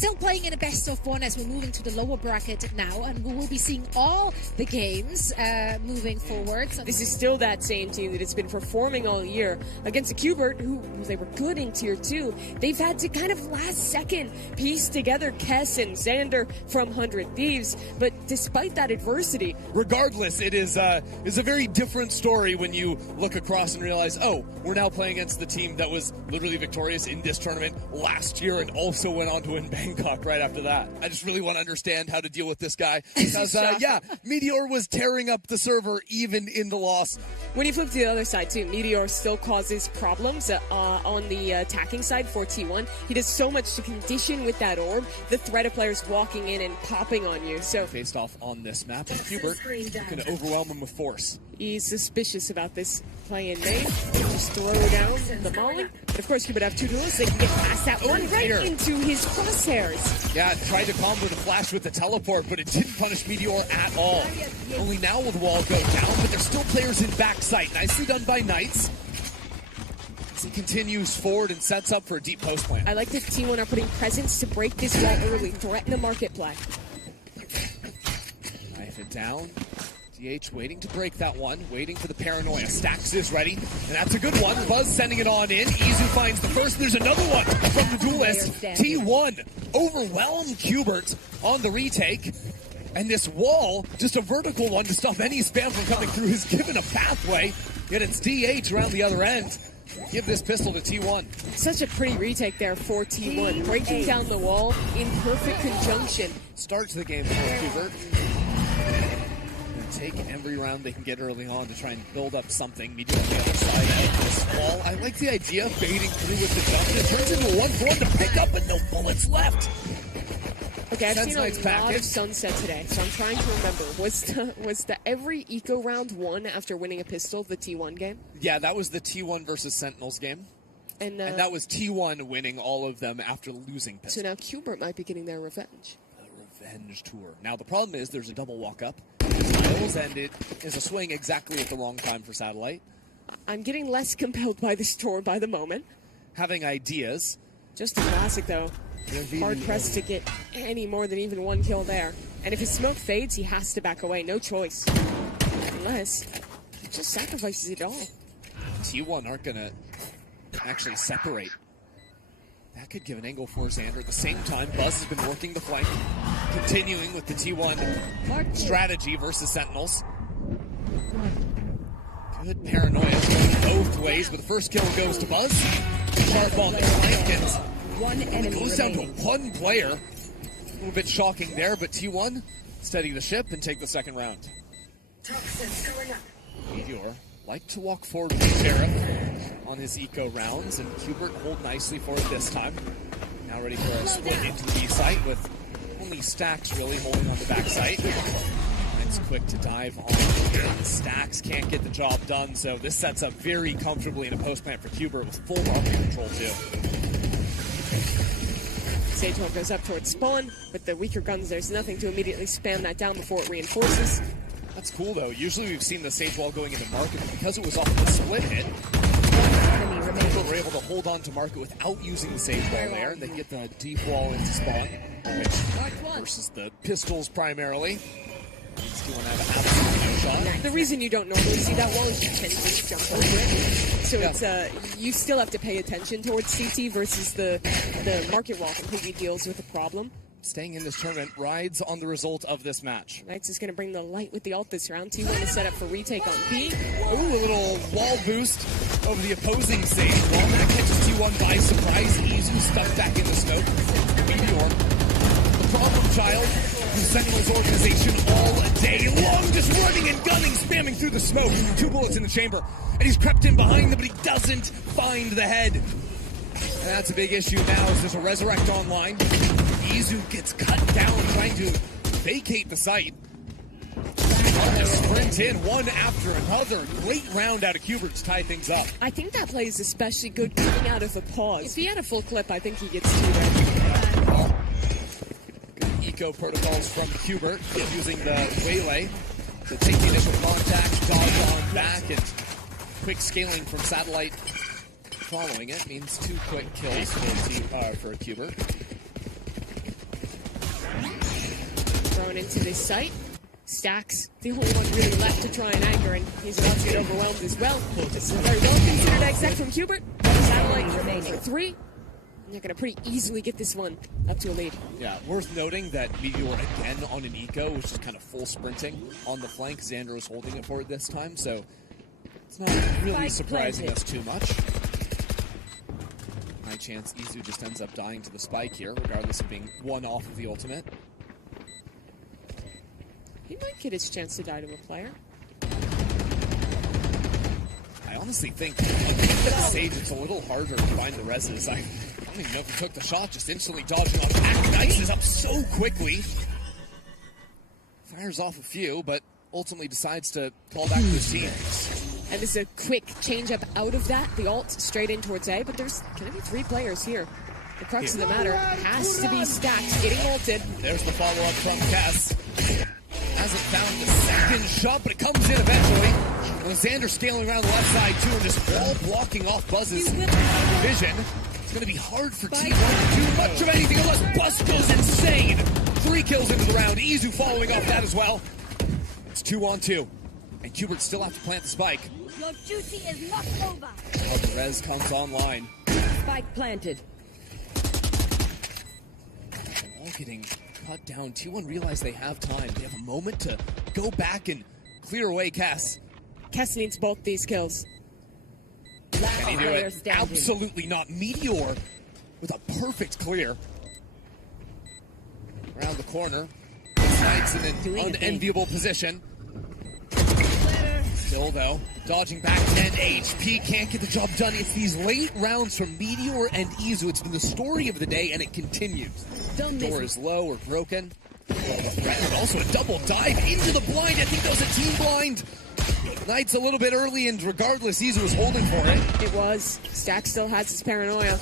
still playing in a best of one as we're moving to the lower bracket now, and we will be seeing all the games moving forward. So this is still that same team that has been performing all year against a Qbert, who they were good in Tier 2. They've had to kind of last second piece together Kess and Xander from 100 Thieves, but despite that adversity... Regardless, it is a very different story when you look across and realize, oh, we're now playing against the team that was literally victorious in this tournament last year and also went on to win Bangkok right after that. I just really want to understand how to deal with this guy because, yeah, Meteor was tearing up the server even in the loss. When you flip to the other side, too, Meteor still causes problems on the attacking side for T1. He does so much to condition with that orb, the threat of players walking in and popping on you. So faced off on this map, Qbert going to overwhelm him with force. He's suspicious about this play in main. Just throw down the molly. But of course, Qbert have two duels. They can get past that one right into his crosshairs. Yeah, tried to combo the flash with the teleport, but it didn't punish Meteor at all. Only now will the wall go down, but there's still players in backside. Nicely done by Knights. As he continues forward and sets up for a deep post plant. I like that T1 are putting presence to break this wall early, threaten a market play. Knife it down. DH waiting to break that one, waiting for the paranoia. Stacks is ready, and that's a good one. Buzz sending it on in. Izu finds the first. There's another one from the duelist. T1 overwhelmed Qbert on the retake. And this wall, just a vertical one to stop any spam from coming through, is given a pathway. Yet it's DH around the other end. Give this pistol to T1. Such a pretty retake there for T1. Breaking down the wall in perfect conjunction. Starts the game for Qbert. Take every round they can get early on to try and build up something. Meteor on the other side of this wall. I like the idea of baiting through with the jump. It turns into a 1-for-1 to pick up, but no bullets left. Okay, I've seen a lot of Sunset today, so I'm trying to remember. Was the every eco round won after winning a pistol the T1 game? Yeah, that was the T1 versus Sentinels game. And that was T1 winning all of them after losing pistols. So now Qbert might be getting their revenge. The revenge tour. Now, the problem is there's a double walk-up. And it is a swing exactly at the wrong time for Satellite. I'm getting less compelled by this tour by the moment. Having ideas. Just a classic, though. Hard-pressed to get any more than even one kill there. And if his smoke fades, he has to back away. No choice. Unless he just sacrifices it all. T1 aren't going to actually separate. That could give an angle for Xander. At the same time, Buzz has been working the flank, continuing with the T1 strategy versus Sentinels. Good paranoia going both ways, but the first kill goes to Buzz. Sharp on the flank, and it goes down to one player. A little bit shocking there, but T1 steady the ship and take the second round. Meteor like to walk forward with the Sheriff on his eco rounds, and Qbert hold nicely for it this time. Now ready for a split into the B site with only Stacks really holding on the back site. It's quick to dive on. Stacks can't get the job done, so this sets up very comfortably in a post plant for Qbert with full market control too. Sagewall goes up towards spawn, with the weaker guns there's nothing to immediately spam that down before it reinforces. That's cool though. Usually we've seen the Sage Wall going into market, but because it was off of the split hit, people were able to hold on to market without using the Sage Wall there, and they get the deep wall into spawn, which versus the pistols primarily. These two want to have an absolute no shot. The reason you don't normally see that wall is you tend to just jump over it. So it's you still have to pay attention towards CT versus the market wall completely deals with the problem. Staying in this tournament rides on the result of this match. Knights is going to bring the light with the ult this round. T1 is set up for retake on B. Ooh, a little wall boost over the opposing Sage Wall. That catches T1 by surprise. Izu stuck back in the scope. Meteor, the problem child, who's Sentinel's organization all day long, just running and gunning, spamming through the smoke. 2 bullets in the chamber, and he's crept in behind them, but he doesn't find the head. And that's a big issue now as there's a Resurrect online. Izu gets cut down trying to vacate the site. Sprint in one after another. Great round out of Qbert to tie things up. I think that play is especially good coming out of a pause. If he had a full clip, I think he gets 2 there. Good eco protocols from Qbert, using the waylay to take the initial contact, dodge on back, and quick scaling from Satellite following it means 2 quick kills for Qbert. thrown into this site. Stax, the only one really left to try and anchor, and he's about to get overwhelmed as well. This is a very well-considered exec from Qbert. Satellite for 3. And they're going to pretty easily get this one up to a lead. Yeah, worth noting that Meteor again on an eco, which is kind of full sprinting on the flank. Xander is holding it for it this time, so it's not really surprising us too much. High chance Izu just ends up dying to the spike here, regardless of being one off of the ultimate. He might get his chance to die to a player. I honestly think that Sage, it's a little harder to find the reses. I don't even know if he took the shot, just instantly dodging off. Nice is up so quickly. Fires off a few, but ultimately decides to call back to his team. And this is a quick change up out of that. The ult straight in towards A, but there's going to be 3 players here. The crux of the matter has to be Stax getting ulted. There's the follow-up from Cass. Hasn't found the second shot, but it comes in eventually. With Xander scaling around the left side too, and just wall blocking off Buzz's vision. It's going to be hard for T1 to do much of anything unless Buzz goes insane. 3 kills into the round. Izu following off that as well. It's 2-on-2. And Qbert still have to plant the spike. Your duty is not over. Oh, the res comes online. Spike planted. All getting cut down. T1 realize they have time. They have a moment to go back and clear away Cass. Cass needs both these kills. Can he do it? Absolutely not. Meteor with a perfect clear. Around the corner. Slides in an unenviable position. Still, though, dodging back 10 HP. Can't get the job done. It's these late rounds from Meteor and Izu. It's been the story of the day, and it continues. The door is low or broken. But also a double dive into the blind. I think that was a team blind. Knight's a little bit early, and regardless, Izu was holding for it. It was. Stax still has his paranoia.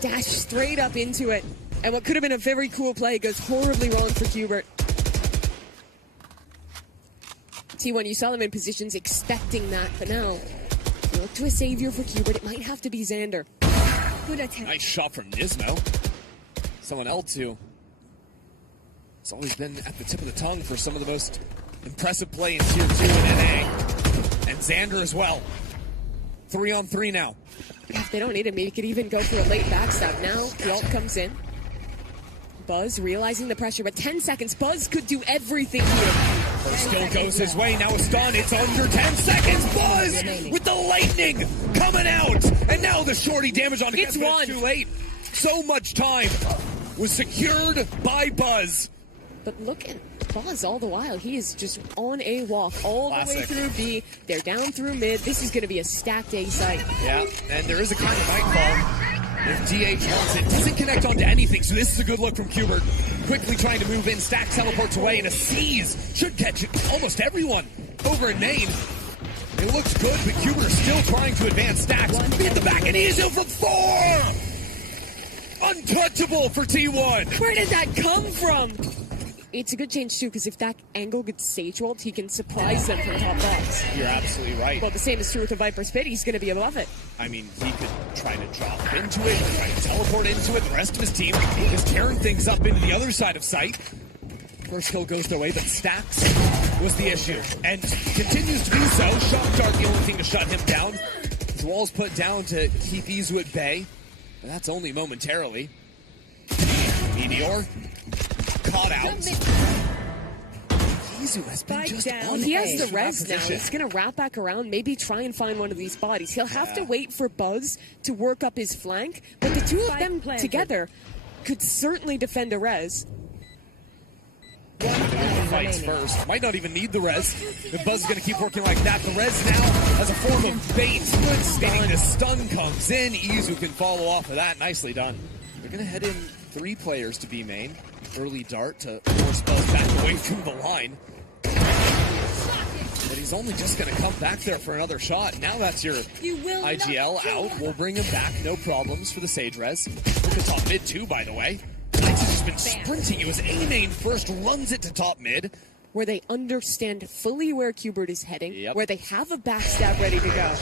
Dash straight up into it. And what could have been a very cool play goes horribly wrong for Qbert. T1, you saw them in positions expecting that, but now you look to a savior for Qbert. It might have to be Xander. Good attempt. Nice shot from Nismo. Someone else who has always been at the tip of the tongue for some of the most impressive play in Tier 2 in NA. And Xander as well. 3-on-3 now. If they don't need him, he could even go for a late backstab. Now the ult comes in. Buzz realizing the pressure, but 10 seconds. Buzz could do everything here. First skill goes his way, now it's done. It's under 10 seconds. Buzz with the lightning coming out. And now the shorty damage on It's one. Too late. So much time was secured by Buzz. But look at Buzz all the while. He is just on a walk all the way through B. They're down through mid. This is going to be a stacked A site. Yeah, and there is a kind of nightfall. If DH wants it, doesn't connect onto anything, so this is a good look from Qbert. Quickly trying to move in, Stack teleports away, and a seize should catch almost everyone over in main. It looks good, but Qbert is still trying to advance. Stacks hit the back, and Izu for 4! Untouchable for T1! Where did that come from? It's a good change, too, because if that angle gets Sage ult, he can surprise them from top box. You're absolutely right. Well, the same is true with the Viper's Pit. He's going to be above it. I mean, he could try to drop into it, try to teleport into it. The rest of his team is tearing things up into the other side of sight. First kill goes their way, but Stax was the issue. And continues to do so. Shock Dart, the only thing to shut him down. His wall's put down to keep Izu at bay. But that's only momentarily. Meteor. Caught out. Izu has been just on He has the res now. position. He's going to wrap back around, maybe try and find one of these bodies. He'll have to wait for Buzz to work up his flank, but the two of them together could certainly defend a res. Fights first. Might not even need the res. If Buzz is going to keep working like that, the res now as a form of bait. Meaning the stun comes in. Izu can follow off of that. Nicely done. They're going to head in 3 players to be main. Early dart to force Buzz back away from the line. But he's only just going to come back there for another shot. Now that's your IGL out. We'll bring him back. No problems for the Sage res. Look at top mid too, by the way. Knights has just been sprinting. It was A main first, runs it to top mid. Where they understand fully where Qbert is heading, where they have a backstab ready to go.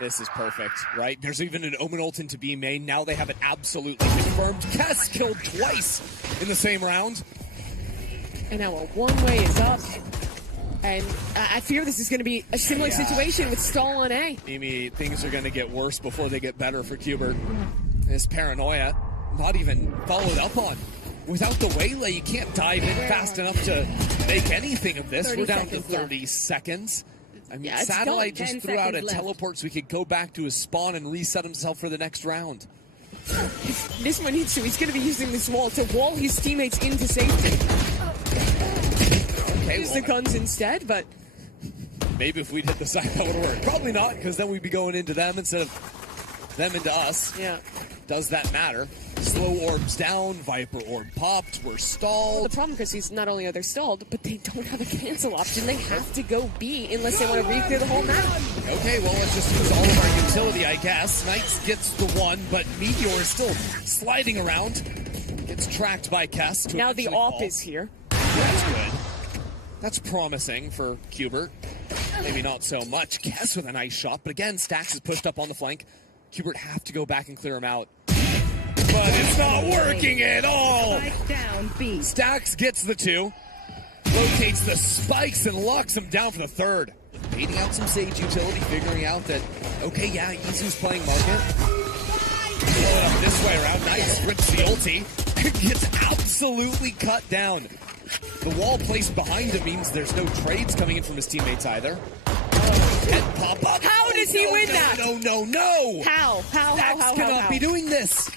This is perfect, right? There's even an Omen ult into B main. Now they have it absolutely confirmed. Cass killed twice in the same round. And now a one-way is up. And I fear this is going to be a similar situation with stall on A. Mimi, things are going to get worse before they get better for Qbert. His paranoia, not even followed up on. Without the waylay, you can't dive in fast enough to make anything of this. We're down to 30 seconds. I mean, Satellite just threw out a teleport so he could go back to his spawn and reset himself for the next round. This one needs to. He's going to be using this wall to wall his teammates into safety. Okay, Use the guns instead, but maybe if we'd hit the side, that would work. Probably not, because then we'd be going into them instead of them into us. Yeah. Does that matter? Slow orbs down, Viper orb popped, we're stalled. Well, the problem, Chris, is not only are they stalled, but they don't have a cancel option. They have to go B unless they want to re-clear the whole map. Okay, well, let's just use all of our utility, I guess. Knights gets the one, but Meteor is still sliding around. Gets tracked by Kess. Now the AWP is here. That's good. That's promising for Qbert. Maybe not so much. Kess with a nice shot, but again, Stax is pushed up on the flank. Qbert have to go back and clear him out. But it's not working at all. Down B. Stax gets the 2, rotates the spikes and locks him down for the 3rd. Baiting out some Sage utility, figuring out that, okay, yeah, Izu's playing market. Blow it up this way around. Nice, rips the ulti. Gets absolutely cut down. The wall placed behind him means there's no trades coming in from his teammates either. Head pop up. How does he win that? No. How Cannot be doing this.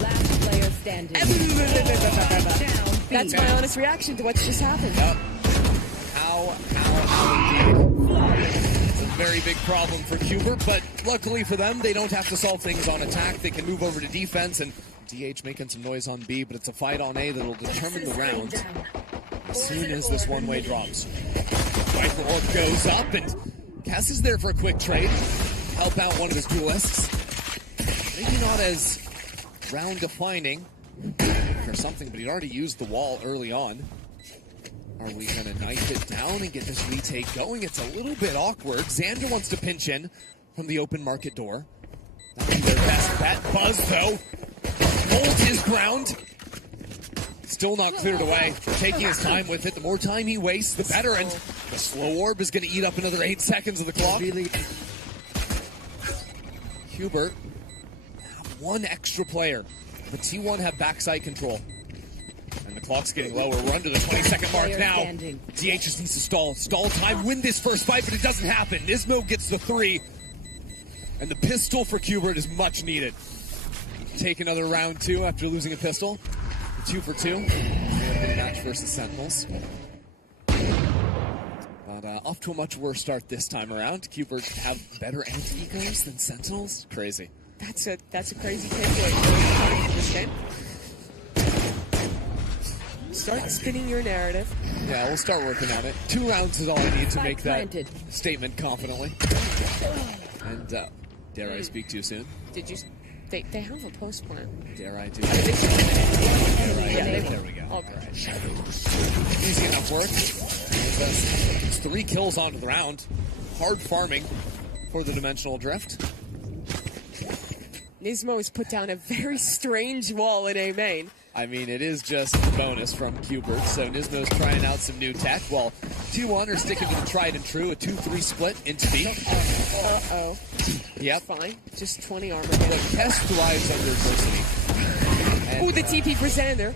Last player standing. That's my honest reaction to what's just happened. Yep. How indeed. It's a very big problem for Qbert, but luckily for them, they don't have to solve things on attack. They can move over to defense, and DH making some noise on B, but it's a fight on A that'll determine the round as soon as this one-way drops. Viper orb goes up, and Cass is there for a quick trade. Help out one of his duelists. Maybe not as round-defining or something, but he'd already used the wall early on. Are we going to knife it down and get this retake going? It's a little bit awkward. Xander wants to pinch in from the open market door. That'll be their best bet. Buzz, though, holds his ground. Still not cleared away. Taking his time with it. The more time he wastes, the better. And the slow orb is going to eat up another 8 seconds of the clock. Qbert have one extra player. The T1 have backside control. And the clock's getting lower. We're under the 20-second mark now. DH just needs to stall. Stall time, win this first fight, but it doesn't happen. Nismo gets the 3. And the pistol for Qbert is much needed. Take another round 2 after losing a pistol. 2 for 2. Match versus Sentinels. But off to a much worse start this time around. Qbert have better anti-ecos than Sentinels. Crazy. That's a crazy takeaway for this game. Start spinning your narrative. Yeah, we'll start working on it. 2 rounds is all I need to make that statement confidently. And dare I speak too soon? Did you? They have a post plan. Dare I do? There we go. All right. Easy enough work. It's 3 kills onto the round. Hard farming for the Dimensional Drift. Nismo has put down a very strange wall in A main. I mean, it is just a bonus from Qbert, so Nismo's trying out some new tech, while T1 are sticking to the tried and true, a 2-3 split into B. Uh-oh. Yep. Fine. Just 20 armor. But Kess thrives under adversity. Ooh, the TP for Xander.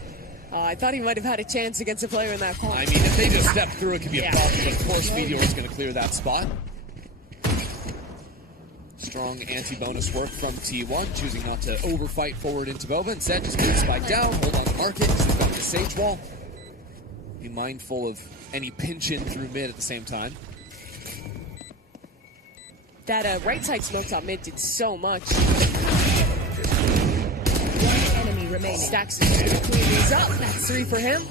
I thought he might have had a chance against a player in that corner. I mean, if they just step through, it could be a problem, but of course Meteor is going to clear that spot. Strong anti-bonus work from T1, choosing not to overfight forward into Bova. Instead, just put the spike down, hold on to market, just got the Sage wall. Be mindful of any pinch in through mid at the same time. That right side smoke top mid did so much. One enemy remaining. Stax is just going to clean these up. That's 3 for him.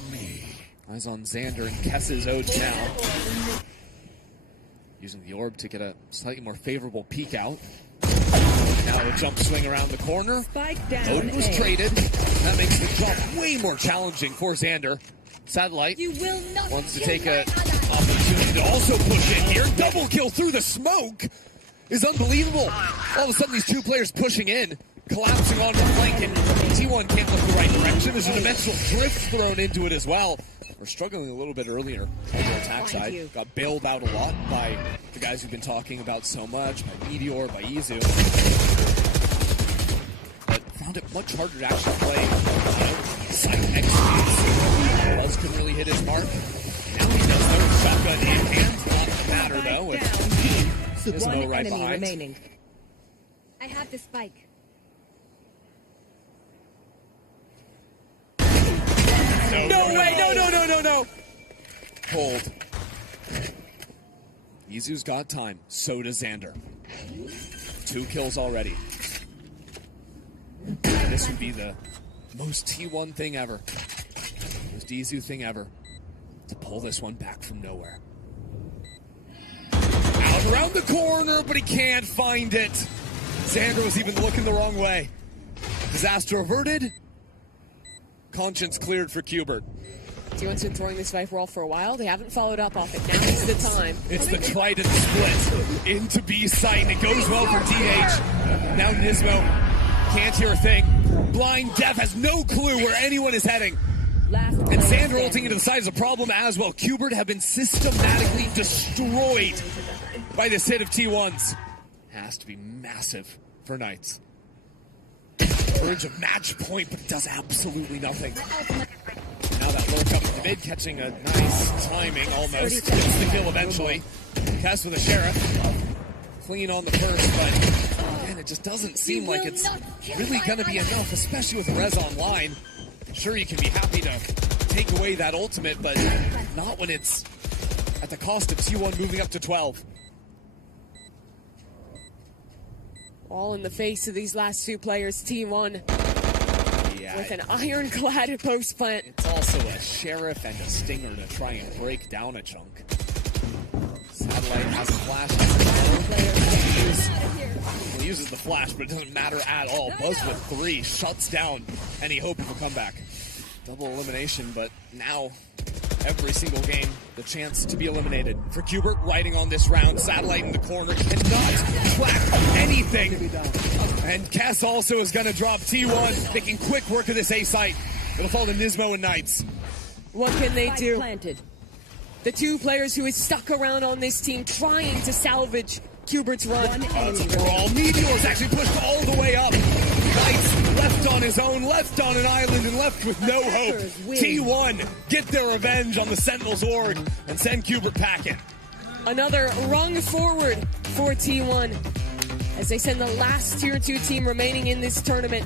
Eyes on Xander and Kess's Odes now. Using the orb to get a slightly more favorable peek out. Now a jump swing around the corner. Spike down. Odin was traded. That makes the jump way more challenging for Xander. Satellite wants to take an opportunity to also push in here. Double kill through the smoke is unbelievable. All of a sudden, these 2 players pushing in, collapsing onto the flank, and T1 can't look the right direction. action. There's a dimensional drift thrown into it as well. We're struggling a little bit earlier on the attack side. Got bailed out a lot by the guys we've been talking about so much, by Meteor, by Izu. But found it much harder to actually play side executes. Buzz couldn't really hit his mark. Now he does throw shotgun in hand. Not the matter though. With Nismo right behind. Remaining. I have the spike. No way! No! Hold. Izu's got time. So does Xander. 2 kills already. This would be the most T1 thing ever. Most Izu thing ever. To pull this one back from nowhere. Out around the corner, but he can't find it. Xander was even looking the wrong way. Disaster averted. Conscience cleared for Qbert. T1's been throwing this Viper wall for a while. They haven't followed up off it. Now is the time. It's the Trident split into B site, and it goes well for DH. Now Nismo can't hear a thing. Blind Death has no clue where anyone is heading. And Xander ulting into the side is a problem as well. Qbert have been systematically destroyed by this hit of T1's. Has to be massive for Knights. Verge of match point, but it does absolutely nothing. Now that lurk up in the mid, catching a nice timing almost. Gets the kill eventually. Kess with a Sheriff. Clean on the first, but again, it just doesn't seem like it's really going to be enough, especially with Rez online. Sure, you can be happy to take away that ultimate, but not when it's at the cost of T1 moving up to 12. All in the face of these last few players, T1 Yeah, with an ironclad post plant. it's also a Sheriff and a Stinger to try and break down a chunk. Satellite has a flash. He uses the flash, but it doesn't matter at all. Buzz with 3 shuts down any hope of a comeback. Double elimination, but now every single game, the chance to be eliminated. For Qbert, riding on this round, Satellite in the corner, cannot track anything. And Kess also is going to drop T1, making quick work of this A site. It'll fall to Nismo and Knights. What can they do? Planted. The 2 players who is stuck around on this team trying to salvage Qbert's run. Overall, Meteor's actually pushed all the way up. Knights left on his own, left on an island, and left with no hope. T1 get their revenge on the Sentinels org and send Qbert packing. Another rung forward for T1 as they send the last Tier 2 team remaining in this tournament